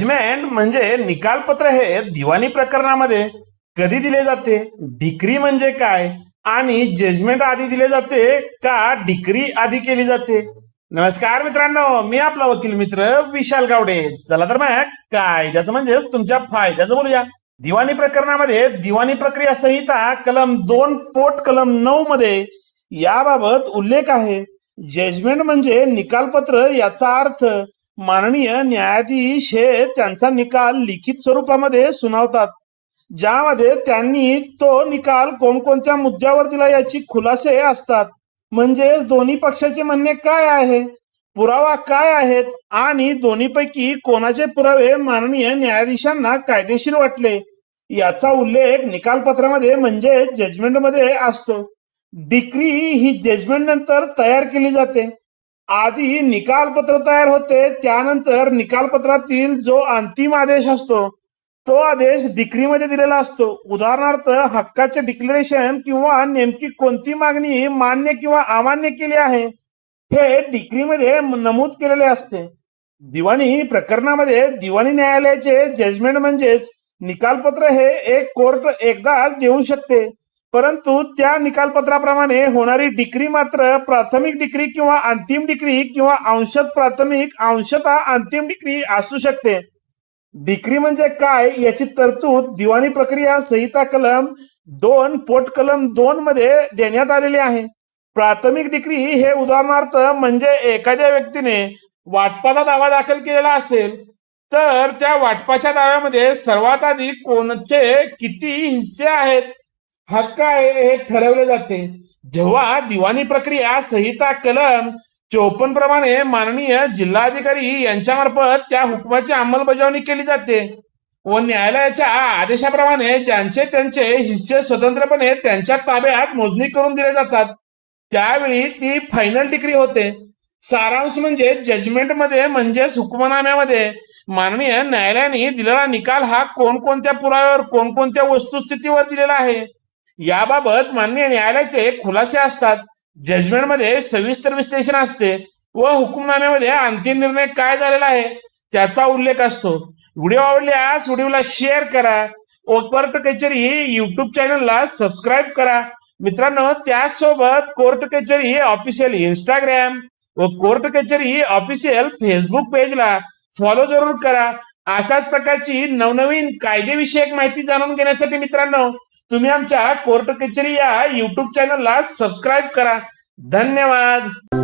Judgement म्हणजे निकालपत्र हे दिवाणी प्रकरणामध्ये कधी दिले जाते? डिक्री म्हणजे काय? आणि जजमेंट आधी दिले जाते का डिक्री आधी केली जाते? नमस्कार मित्रांनो मी आपला वकील मित्र विशाल गावडे. चला तर मग कायद्याचं म्हणजेच तुमच्या फायद्याचं बोलूया. दिवाणी प्रकरणामध्ये दिवाणी प्रक्रिया संहिता कलम दोन पोट कलम नऊ मध्ये याबाबत उल्लेख आहे. जजमेंट म्हणजे निकालपत्र याचा अर्थ माननीय न्यायाधीश हे त्यांचा निकाल लिखित स्वरूपामध्ये सुनावतात ज्यामध्ये त्यांनी तो निकाल कोणकोणत्या मुद्द्यावर दिला याची खुलासे असतात. म्हणजेच दोन्ही पक्षाचे म्हणणे काय आहे? पुरावा काय आहेत? आणि दोन्हीपैकी कोणाचे पुरावे माननीय न्यायाधीशांना कायदेशीर वाटले? याचा उल्लेख निकालपत्रामध्ये म्हणजे जजमेंटमध्ये असतो. डिक्री ही जजमेंट नंतर तयार केली जाते. आधी निकालपत्र तयार होते त्यानंतर निकालपत्रातील जो अंतिम आदेश असतो तो आदेश डिक्रीमध्ये दिलेला असतो. उदाहरणार्थ हक्काचे डिक्लेरेशन किंवा नेमकी कोणती मागणी मान्य किंवा अमान्य केली आहे हे डिक्रीमध्ये नमूद केलेले असते. दिवाणी प्रकरणामध्ये दिवाणी न्यायालयाचे जजमेंट म्हणजेच निकालपत्र हे एक कोर्ट एकदाच देऊ शकते. परंतु त्या निकालपत्राप्रमाणे होणारी डिक्री मात्र प्राथमिक डिक्री किंवा अंतिम डिक्री किंवा अंशत प्राथमिक अंशतः अंतिम डिक्री असू शकते. डिक्री म्हणजे काय याची तरतूद दिवाणी प्रक्रिया संहिता कलम दोन पोट कलम दोन मध्ये देण्यात आलेली आहे. प्राथमिक डिक्री हे उदाहरणार्थ म्हणजे एखाद्या व्यक्तीने वाटपाचा दावा दाखल केलेला असेल तर त्या वाटपाच्या दाव्यामध्ये सर्वात आधी कोणते किती हिस्से आहेत? हक्क आहे हे ठरवले जाते. जेव्हा दिवाणी प्रक्रिया संहिता कलम चोपन्न प्रमाणे माननीय जिल्हाधिकारी यांच्यामार्फत त्या हुकमाची अंमलबजावणी केली जाते व न्यायालयाच्या आदेशाप्रमाणे ज्यांचे त्यांचे हिस्से स्वतंत्रपणे त्यांच्या ताब्यात मोजणी करून दिले जातात. त्यावेळी ती फायनल डिग्री होते. सारांश म्हणजे जजमेंटमध्ये म्हणजेच हुकमनाम्यामध्ये माननीय न्यायालयाने दिलेला निकाल हा कोणकोणत्या पुराव्यावर कोणकोणत्या वस्तुस्थितीवर दिलेला आहे? याबाबत माननीय न्यायालयाचे खुलासे असतात. जजमेंटमध्ये सविस्तर विश्लेषण असते व हुकुमनाम्यामध्ये अंतिम निर्णय काय झालेला आहे त्याचा उल्लेख असतो. व्हिडिओ आवडल्यास व्हिडिओला शेअर करा. व कोर्ट कचेरी युट्यूब चॅनलला सबस्क्राईब करा. मित्रांनो त्याचसोबत कोर्ट कचेरी ऑफिशियल इंस्टाग्राम व कोर्ट कचेरी ऑफिशियल फेसबुक पेजला फॉलो जरूर करा. अशाच प्रकारची नवनवीन कायदेविषयक माहिती जाणून घेण्यासाठी मित्रांनो तुम्ही आमच्या कोर्ट कचेरी या युट्यूब चॅनलला सबस्क्राईब करा. धन्यवाद.